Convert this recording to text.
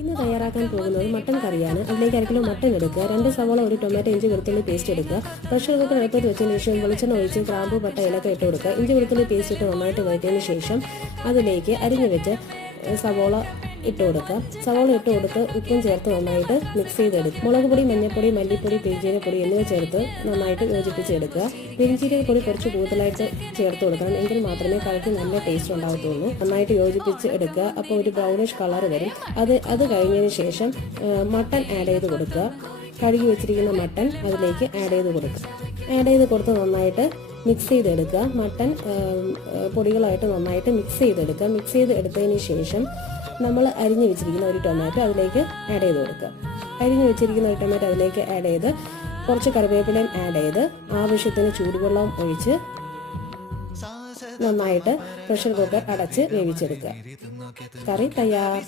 ഇന്ന് തയ്യാറാക്കാൻ പോകുന്നത് മട്ടൻ കറിയാണ്. അതിലേക്ക് 1 കിലോ മട്ടൻ എടുക്കുക, 2 സവാള, 1 ടൊമാറ്റോ, ഇഞ്ചി വെളുത്തുള്ളി പേസ്റ്റ് എടുക്കുക. പ്രഷർ കുക്കർ അടുപ്പത്ത് വെച്ചതിന് ശേഷം വെളിച്ചെണ്ണ ഒഴിച്ച് ഗ്രാമ്പൂ പട്ട ഇലക്ക ഇട്ട് കൊടുക്കുക. ഇഞ്ചി വെളുത്തുള്ളി പേസ്റ്റ് ഇട്ട് നന്നായിട്ട് വഴറ്റിയതിന് ശേഷം അതിലേക്ക് അരിഞ്ഞു വെച്ച് സവാള ഇട്ട് കൊടുക്കുക. സവാള ഇട്ട് കൊടുത്ത് ഉപ്പും ചേർത്ത് നന്നായിട്ട് മിക്സ് ചെയ്തെടുക്കുക. മുളക് പൊടി, മഞ്ഞൾപ്പൊടി, മല്ലിപ്പൊടി, പെരിഞ്ചീരകപ്പൊടി എന്നിവ ചേർത്ത് നന്നായിട്ട് യോജിപ്പിച്ചെടുക്കുക. പെരിഞ്ചീരകപ്പൊടി കുറച്ച് കൂടുതലായിട്ട് ചേർത്ത് കൊടുക്കണം, എങ്കിൽ മാത്രമേ കറിക്ക് നല്ല ടേസ്റ്റ് ഉണ്ടാകത്തുള്ളൂ. നന്നായിട്ട് യോജിപ്പിച്ച് എടുക്കുക. അപ്പോൾ ഒരു ബ്രൗണിഷ് കളർ വരും. അത് കഴിഞ്ഞതിന് ശേഷം മട്ടൻ ആഡ് ചെയ്ത് കൊടുക്കുക. കഴുകി വെച്ചിരിക്കുന്ന മട്ടൻ അതിലേക്ക് ആഡ് ചെയ്ത് കൊടുത്ത് നന്നായിട്ട് മിക്സ് ചെയ്തെടുക്കുക. മട്ടൻ പൊടികളായിട്ട് നന്നായിട്ട് മിക്സ് ചെയ്തെടുത്തതിന് ശേഷം നമ്മൾ അരിഞ്ഞു വെച്ചിരിക്കുന്ന ഒരു ടൊമാറ്റോ അതിലേക്ക് ആഡ് ചെയ്ത് കൊടുക്കുക. ആഡ് ചെയ്ത് കുറച്ച് കറിവേപ്പിലയും ആഡ് ചെയ്ത് ആവശ്യത്തിന് ചൂടുവെള്ളം ഒഴിച്ച് നന്നായിട്ട് പ്രഷർ കുക്കർ അടച്ച് വേവിച്ചെടുക്കുക. കറി തയ്യാർ.